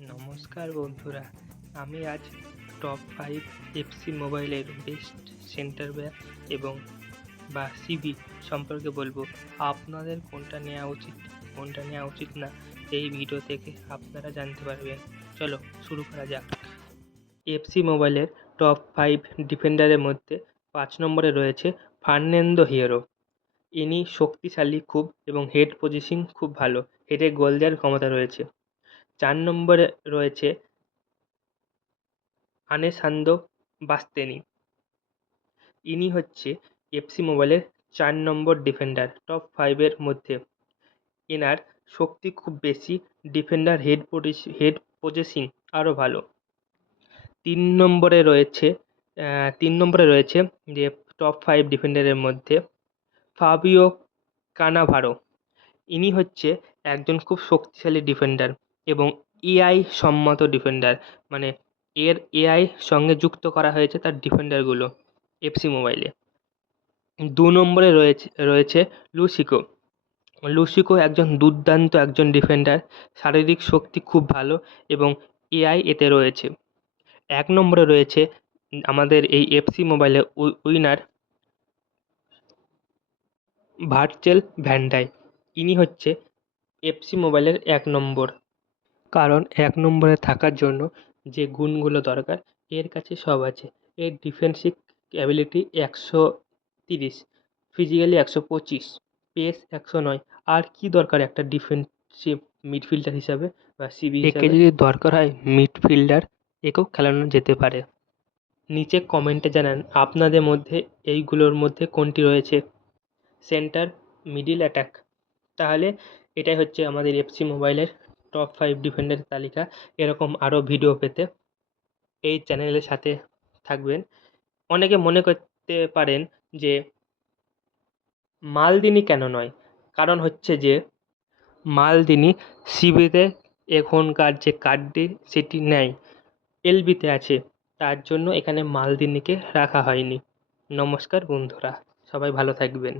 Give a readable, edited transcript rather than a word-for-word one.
নমস্কার বন্ধুরা, আমি আজ টপ 5 এফসি মোবাইলের বেস্ট সেন্টার ব্যাক এবং সিবি সম্পর্কে বলবো। আপনাদের কোনটা নেওয়া উচিত, কোনটা নেওয়া উচিত না, এই ভিডিও থেকে আপনারা জানতে পারবেন। চলো শুরু করা যাক। এফসি মোবাইলের টপ 5 ডিফেন্ডারের মধ্যে 5 নম্বরে রয়েছে ফার্নান্দো হিয়েরো। ইনি শক্তিশালী খুব এবং হেড পজিশন খুব ভালো, হেডে গোল দেওয়ার ক্ষমতা রয়েছে। 4 নম্বরে রয়েছে আলেসান্দ্রো বাস্তেনি। ইনি হচ্ছে এফসি মোবাইলের 4 নম্বর ডিফেন্ডার টপ 5 এর মধ্যে। এনার শক্তি খুব বেশি, ডিফেন্ডার হেড পজেসিং আরও ভালো। 3 নম্বরে রয়েছে যে টপ 5 ডিফেন্ডারের মধ্যে ফাবিও কানাভারো। ইনি হচ্ছে একজন খুব শক্তিশালী ডিফেন্ডার এবং এআই সম্মত ডিফেন্ডার, মানে এআই সঙ্গে যুক্ত করা হয়েছে তার ডিফেন্ডারগুলো এফসি মোবাইলে। 2 নম্বরে রয়েছে লুসিকো। লুসিকো দুর্দান্ত একজন ডিফেন্ডার, শারীরিক শক্তি খুব ভালো এবং এআই এতে রয়েছে। 1 নম্বরে রয়েছে আমাদের এই এফসি মোবাইলের উইনার ভার্জিল ভ্যান ডাইক। ইনি হচ্ছে এফসি মোবাইলের 1 নম্বর, কারণ 1 নম্বরে থাকার জন্য যে গুণগুলো দরকার এর কাছে সব আছে। এর ডিফেন্সিভ অ্যাবিলিটি 130, ফিজিক্যালি 125, পেস 109। আর কি দরকার একটা ডিফেন্সিভ মিডফিল্ডার হিসাবে বা সিবি হিসাবে? একে যদি দরকার হয় মিডফিল্ডার, একেও খেলানো যেতে পারে। নিচে কমেন্টে জানান আপনাদের মধ্যে এইগুলোর মধ্যে কোনটি রয়েছে, সেন্টার, মিডিল, অ্যাটাক। তাহলে এটাই হচ্ছে আমাদের এফসি মোবাইলের টপ 5 ডিফেন্ডারের তালিকা। এরকম আরও ভিডিও পেতে এই চ্যানেলের সাথে থাকবেন। অনেকে মনে করতে পারেন যে মালদিনি কেন নয়, কারণ হচ্ছে যে মালদিনি সিবিতে এখনকার যে কার্ডটি সেটি নেই, এলবিতে আছে, তার জন্য এখানে মালদিনিকে রাখা হয়নি। নমস্কার বন্ধুরা, সবাই ভালো থাকবেন।